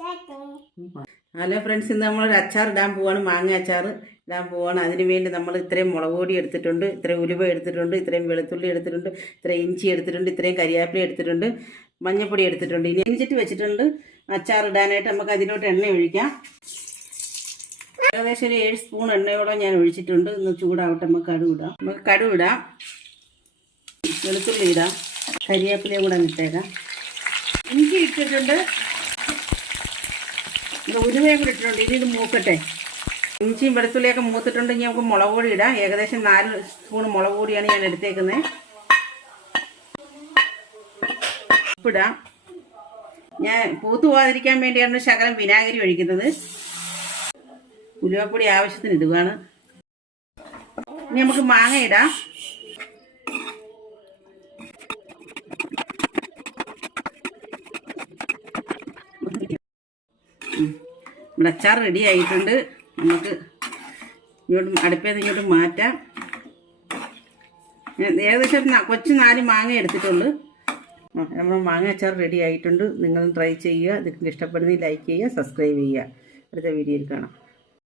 Hello friends, ഇന്ന് നമ്മളൊരു അച്ചാർ ഇടാൻ പോവാണ്. മാങ്ങ അച്ചാർ ഇടാൻ പോവാണ്. അതിന് വേണ്ടി നമ്മൾ ഇത്രയും മുളക് പൊടി എടുത്തിട്ടുണ്ട്, ഇത്രയും ഉലുവ എടുത്തിട്ടുണ്ട്, ഇത്രയും വെളുത്തുള്ളി എടുത്തിട്ടുണ്ട്, ഇത്രയും ഇഞ്ചി എടുത്തിട്ടുണ്ട്, ഇത്രയും കരിയാപ്പില എടുത്തിട്ടുണ്ട്, മഞ്ഞൾപ്പൊടി എടുത്തിട്ടുണ്ട്. ഇനി ഇഞ്ചിട്ട് വെച്ചിട്ടുണ്ട്. അച്ചാർ ഇടാനായിട്ട് നമുക്ക് അതിലോട്ട് എണ്ണ ഒഴിക്കാം. ഏകദേശം ഒരു 7 സ്പൂൺ എണ്ണയോളം ഞാൻ ഒഴിച്ചിട്ടുണ്ട്. ഇന്ന് ചൂടാവട്ടെ, നമുക്ക് കടുവിടാം. നമുക്ക് കടുവിടാം, വെളുത്തുള്ളി ഇടാം, കരിയാപ്പിലയും കൂടെ ഇട്ടേക്കാം. ഇഞ്ചി ഇട്ടിട്ടുണ്ട്, ഉലുവയും കൂടി ഇട്ടിട്ടുണ്ട്. ഇനി ഇത് മൂക്കട്ടെ. ഇഞ്ചിയും വെളുത്തുള്ളിയൊക്കെ മൂത്തിട്ടുണ്ട്. ഇനി നമുക്ക് മുളക് പൊടി ഇടാം. ഏകദേശം 4 സ്പൂൺ മുളക് പൊടിയാണ് ഞാൻ എടുത്തേക്കുന്നത്. ഉപ്പിടാം. ഞാൻ പൂത്തു പോകാതിരിക്കാൻ വേണ്ടിയാണ് ശകലം വിനാഗിരി ഒഴിക്കുന്നത്. ഉലുവപ്പൊടി ആവശ്യത്തിന് ഇടുകയാണ്. ഇനി നമുക്ക് മാങ്ങ ഇടാം. നമ്മുടെ അച്ചാർ റെഡി ആയിട്ടുണ്ട്. നമുക്ക് ഇങ്ങോട്ട് അടുപ്പേന്ന് ഇങ്ങോട്ട് മാറ്റാം. ഏകദേശം കൊച്ചു 4 മാങ്ങ എടുത്തിട്ടുള്ളൂ. നമ്മൾ മാങ്ങ അച്ചാർ റെഡി ആയിട്ടുണ്ട്. നിങ്ങളും ട്രൈ ചെയ്യുക. നിങ്ങൾക്ക് ഇഷ്ടപ്പെടുന്നെങ്കിൽ ലൈക്ക് ചെയ്യുക, സബ്സ്ക്രൈബ് ചെയ്യുക. അടുത്ത വീഡിയോയിൽ കാണാം.